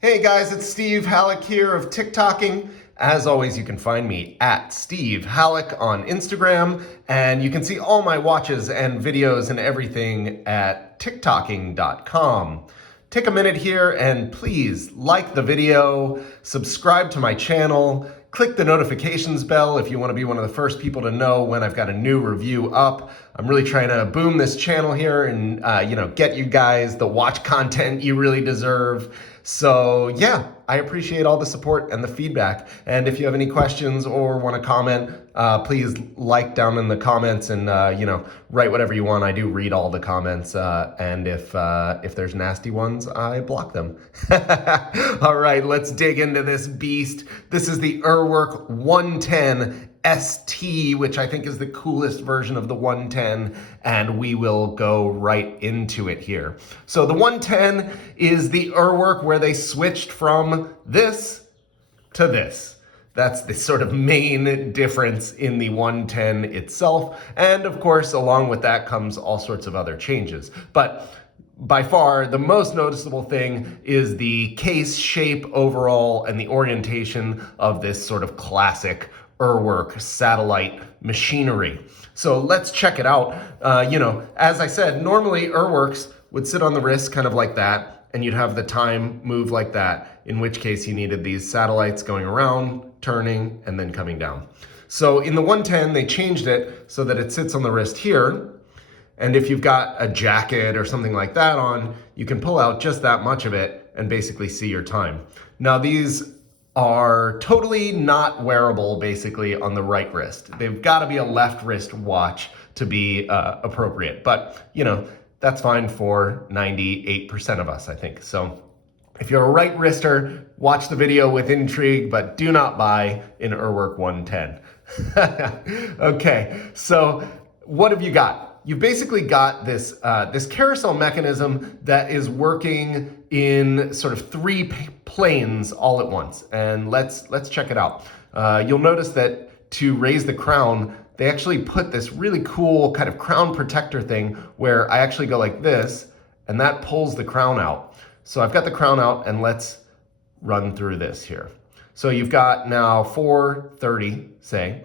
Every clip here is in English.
Hey guys, it's Steve Halleck here of TikToking. As always, you can find me at Steve Halleck on Instagram, and you can see all my watches and videos and everything at TikToking.com. Take a minute here and please like the video, subscribe to my channel, click the notifications bell if you want to be one of the first people to know when I've got a new review up. I'm really trying to boom this channel here and get you guys the watch content you really deserve. So yeah, I appreciate all the support and the feedback. And if you have any questions or want to comment, please like down in the comments and write whatever you want. I do read all the comments, and if there's nasty ones, I block them. All right, let's dig into this beast. This is the URWERK 110 ST, which I think is the coolest version of the 110, and we will go right into it here. So the 110 is the URWERK where they switched from this to this. That's the sort of main difference in the 110 itself. And of course, along with that comes all sorts of other changes. But by far, the most noticeable thing is the case shape overall and the orientation of this sort of classic URWERK satellite machinery. So let's check it out. As I said, normally URWERKs would sit on the wrist kind of like that, and you'd have the time move like that, in which case you needed these satellites going around, turning, and then coming down. So in the 110, they changed it so that it sits on the wrist here. And if you've got a jacket or something like that on, you can pull out just that much of it and basically see your time. Now these are totally not wearable basically on the right wrist. They've got to be a left wrist watch to be appropriate, but that's fine for 98% of us, I think. So if you're a right wrister, watch the video with intrigue, but do not buy an URWERK 110. Okay, so what have you got? You've basically got this this carousel mechanism that is working in sort of three planes all at once. And let's check it out. You'll notice that to raise the crown, they actually put this really cool kind of crown protector thing where I actually go like this, and that pulls the crown out. So I've got the crown out, and let's run through this here. So you've got now 4:30, say,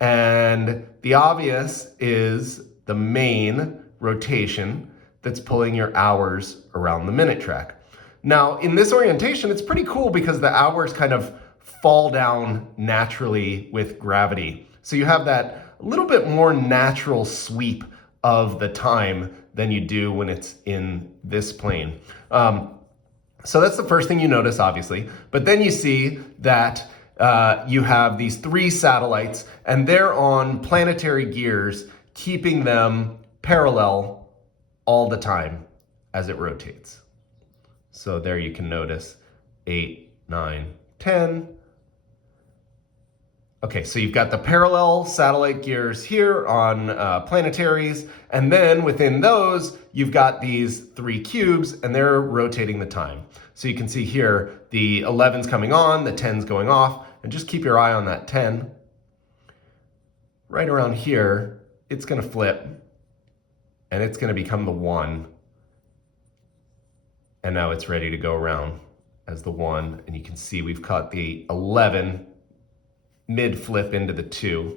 and the obvious is the main rotation that's pulling your hours around the minute track. Now, in this orientation, it's pretty cool because the hours kind of fall down naturally with gravity. So you have that a little bit more natural sweep of the time than you do when it's in this plane. So that's the first thing you notice, obviously. But then you see that you have these three satellites, and they're on planetary gears, keeping them parallel all the time as it rotates. So there you can notice 8, 9, 10. Okay, so you've got the parallel satellite gears here on planetaries, and then within those, you've got these three cubes, and they're rotating the time. So you can see here, the 11's coming on, the 10's going off, and just keep your eye on that 10. Right around here, it's gonna flip, and it's gonna become the 1. And now it's ready to go around as the 1, and you can see we've caught the 11 mid-flip into the 2,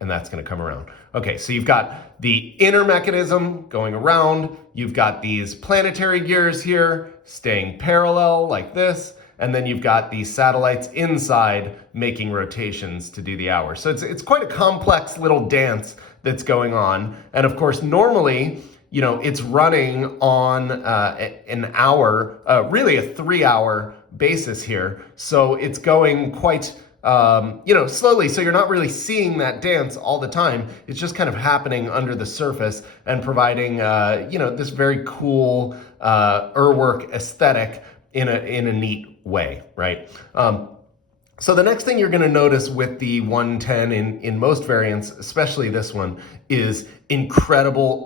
and that's gonna come around. Okay, so you've got the inner mechanism going around, you've got these planetary gears here staying parallel like this, and then you've got these satellites inside making rotations to do the hours. So it's quite a complex little dance that's going on. And of course, normally, it's running on an hour, really a 3-hour basis here. So it's going quite, slowly. So you're not really seeing that dance all the time. It's just kind of happening under the surface and providing, this very cool URWERK aesthetic in a neat way, right? So the next thing you're gonna notice with the 110 in most variants, especially this one, is incredible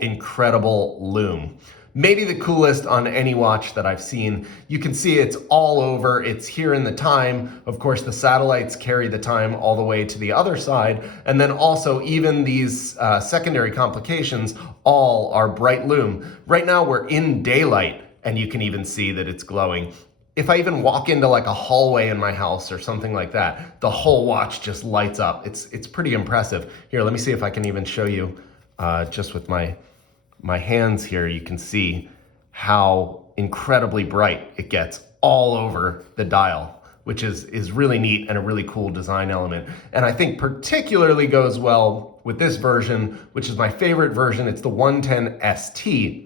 Lume. Maybe the coolest on any watch that I've seen. You can see it's all over, it's here in the time. Of course, the satellites carry the time all the way to the other side. And then also even these secondary complications all are bright Lume. Right now we're in daylight, and you can even see that it's glowing. if I even walk into like a hallway in my house or something like that, the whole watch just lights up. It's pretty impressive. Here, let me see if I can even show you just with my hands here. You can see how incredibly bright it gets all over the dial, which is really neat and a really cool design element. And I think particularly goes well with this version, which is my favorite version. It's the 110 ST.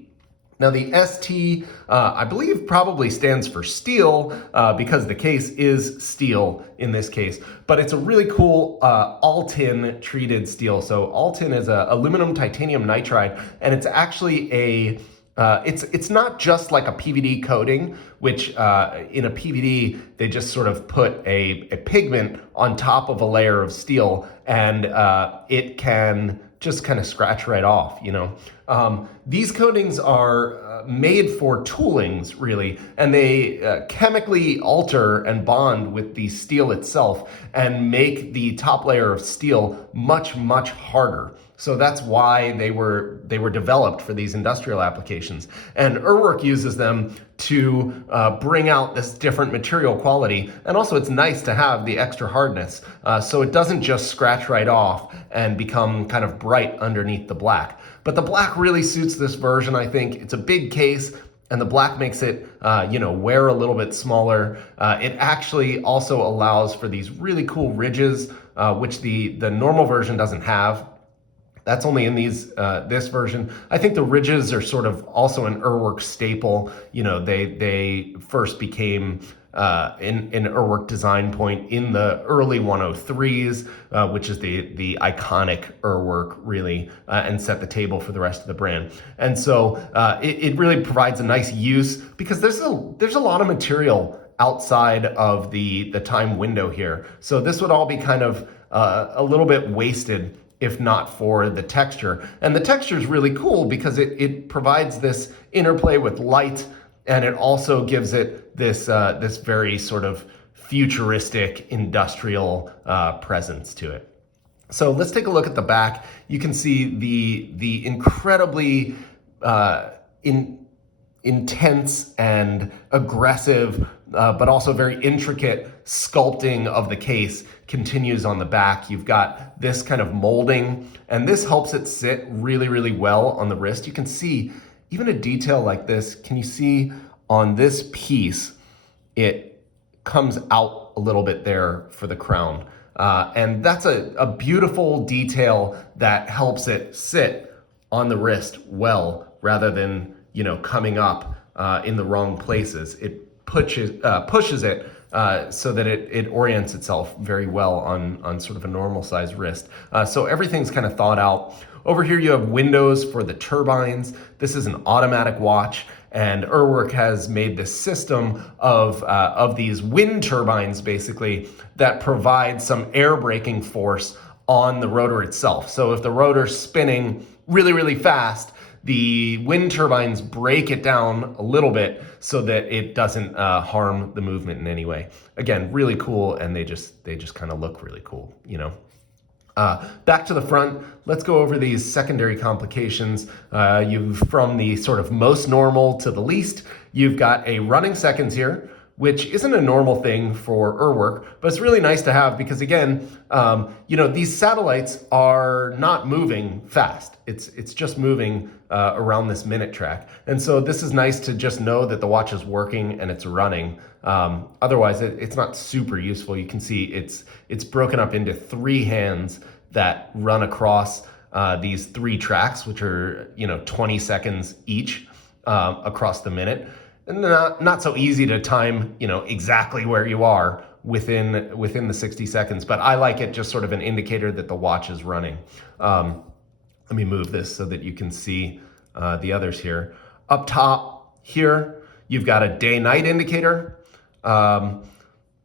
Now the ST, I believe probably stands for steel because the case is steel in this case, but it's a really cool all-tin treated steel. So all-tin is a aluminum titanium nitride, and it's actually it's not just like a PVD coating, which in a PVD, they just sort of put a pigment on top of a layer of steel, and it can just kind of scratch right off, you know. These coatings are made for toolings, really, and they chemically alter and bond with the steel itself and make the top layer of steel much, much harder. So that's why they were developed for these industrial applications. And URWERK uses them to bring out this different material quality. And also it's nice to have the extra hardness so it doesn't just scratch right off and become kind of bright underneath the black. But the black really suits this version, I think. It's a big case, and the black makes it, wear a little bit smaller. It actually also allows for these really cool ridges, which the normal version doesn't have. That's only in this version. I think the ridges are sort of also an URWERK staple. You know, they first became an URWERK design point in the early 103s, which is the iconic URWERK really, and set the table for the rest of the brand. And so it really provides a nice use because there's a lot of material outside of the time window here. So this would all be kind of a little bit wasted if not for the texture. And the texture is really cool because it provides this interplay with light, and it also gives it this very sort of futuristic industrial presence to it. So let's take a look at the back. You can see the incredibly intense and aggressive, but also very intricate sculpting of the case continues on the back. You've got this kind of molding, and this helps it sit really, really well on the wrist. You can see even a detail like this. Can you see on this piece, it comes out a little bit there for the crown. And that's a beautiful detail that helps it sit on the wrist well, rather than, coming up in the wrong places. It pushes it so that it orients itself very well on sort of a normal size wrist. So everything's kind of thought out. Over here you have windows for the turbines. This is an automatic watch, and URWERK has made this system of these wind turbines basically that provide some air braking force on the rotor itself. So if the rotor's spinning really, really fast, the wind turbines break it down a little bit so that it doesn't harm the movement in any way. Again, really cool, and they just kind of look really cool, Back to the front, let's go over these secondary complications. From the sort of most normal to the least, you've got a running seconds here, which isn't a normal thing for URWERK, but it's really nice to have because again, these satellites are not moving fast. It's just moving around this minute track. And so this is nice to just know that the watch is working and it's running. Otherwise, it's not super useful. You can see it's broken up into 3 hands that run across these 3 tracks, which are 20 seconds each across the minute. And not so easy to time exactly where you are within the 60 seconds, but I like it just sort of an indicator that the watch is running. Let me move this so that you can see the others here. Up top here, you've got a day-night indicator.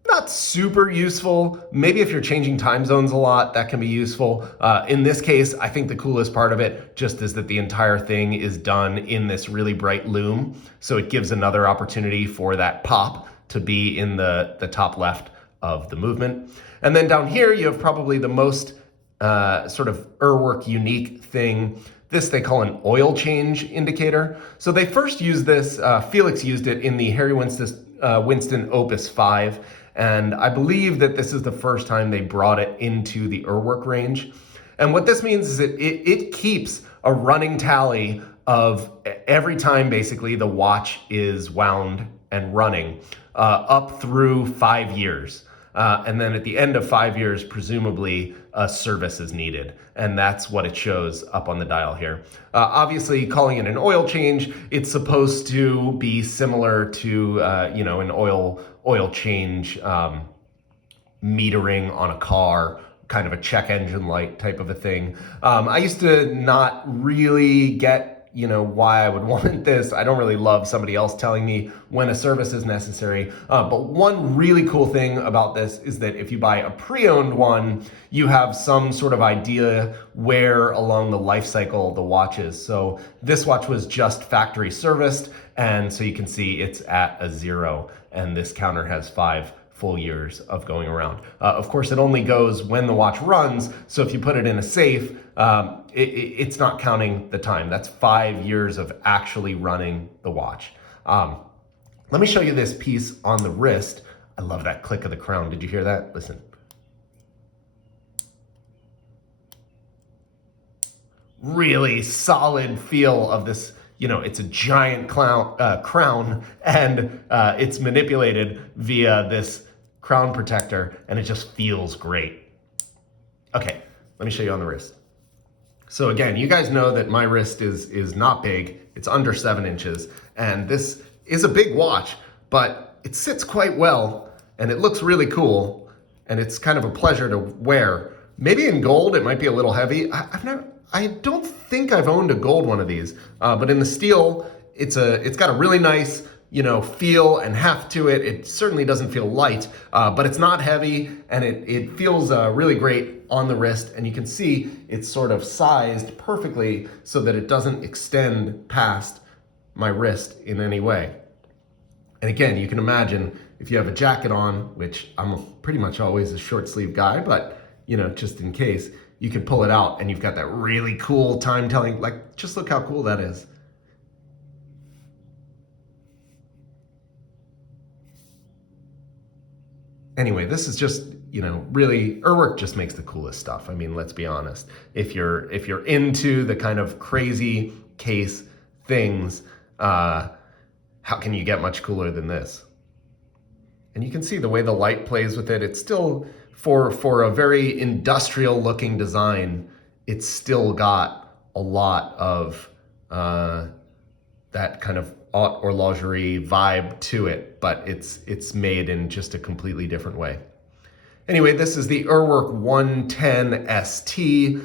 Not super useful. Maybe if you're changing time zones a lot, that can be useful. In this case, I think the coolest part of it just is that the entire thing is done in this really bright lume. So it gives another opportunity for that pop to be in the top left of the movement. And then down here, you have probably the most sort of URWERK unique thing. This they call an oil change indicator. So they first used this, Felix used it in the Harry Winston Opus 5, and I believe that this is the first time they brought it into the URWERK range. And what this means is that it keeps a running tally of every time basically the watch is wound and running up through 5 years. And then at the end of 5 years, presumably a service is needed. And that's what it shows up on the dial here. Obviously, calling it an oil change, it's supposed to be similar to an oil change metering on a car, kind of a check engine light type of a thing. I used to not really get why I would want this. I don't really love somebody else telling me when a service is necessary. But one really cool thing about this is that if you buy a pre-owned one, you have some sort of idea where along the life cycle the watch is. So this watch was just factory serviced, and so you can see it's at a 0, and this counter has 5 full years of going around. Of course, it only goes when the watch runs, so if you put it in a safe, it's not counting the time. That's 5 years of actually running the watch. Let me show you this piece on the wrist. I love that click of the crown. Did you hear that? Listen. Really solid feel of this. It's a giant crown, and it's manipulated via this crown protector, and it just feels great. Okay, let me show you on the wrist. So again, you guys know that my wrist is not big. It's under 7 inches, and this is a big watch, but it sits quite well, and it looks really cool, and it's kind of a pleasure to wear. Maybe in gold, it might be a little heavy. I don't think I've owned a gold one of these, but in the steel, it's got a really nice, feel and heft to it. It certainly doesn't feel light, but it's not heavy, and it feels really great on the wrist. And you can see it's sort of sized perfectly so that it doesn't extend past my wrist in any way. And again, you can imagine if you have a jacket on, which I'm pretty much always a short sleeve guy, but just in case, you can pull it out and you've got that really cool time telling, just look how cool that is. Anyway, this is just, really, URWERK just makes the coolest stuff. I mean, let's be honest. If you're into the kind of crazy case things, how can you get much cooler than this? And you can see the way the light plays with it. It's still, for a very industrial looking design, it's still got a lot of that kind of haute horlogerie vibe to it, but it's made in just a completely different way. Anyway, this is the URWERK 110 ST.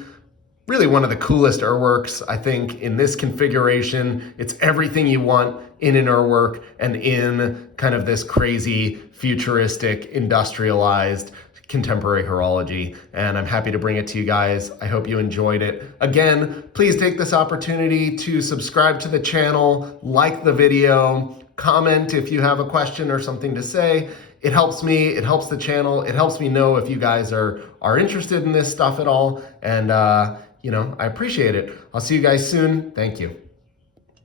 Really one of the coolest URWERKs, I think, in this configuration. It's everything you want in an URWERK and in kind of this crazy, futuristic, industrialized, contemporary horology, and I'm happy to bring it to you guys. I hope you enjoyed it. Again, please take this opportunity to subscribe to the channel, like the video, comment if you have a question or something to say. It helps me, it helps the channel, it helps me know if you guys are interested in this stuff at all, and I appreciate it. I'll see you guys soon. Thank you.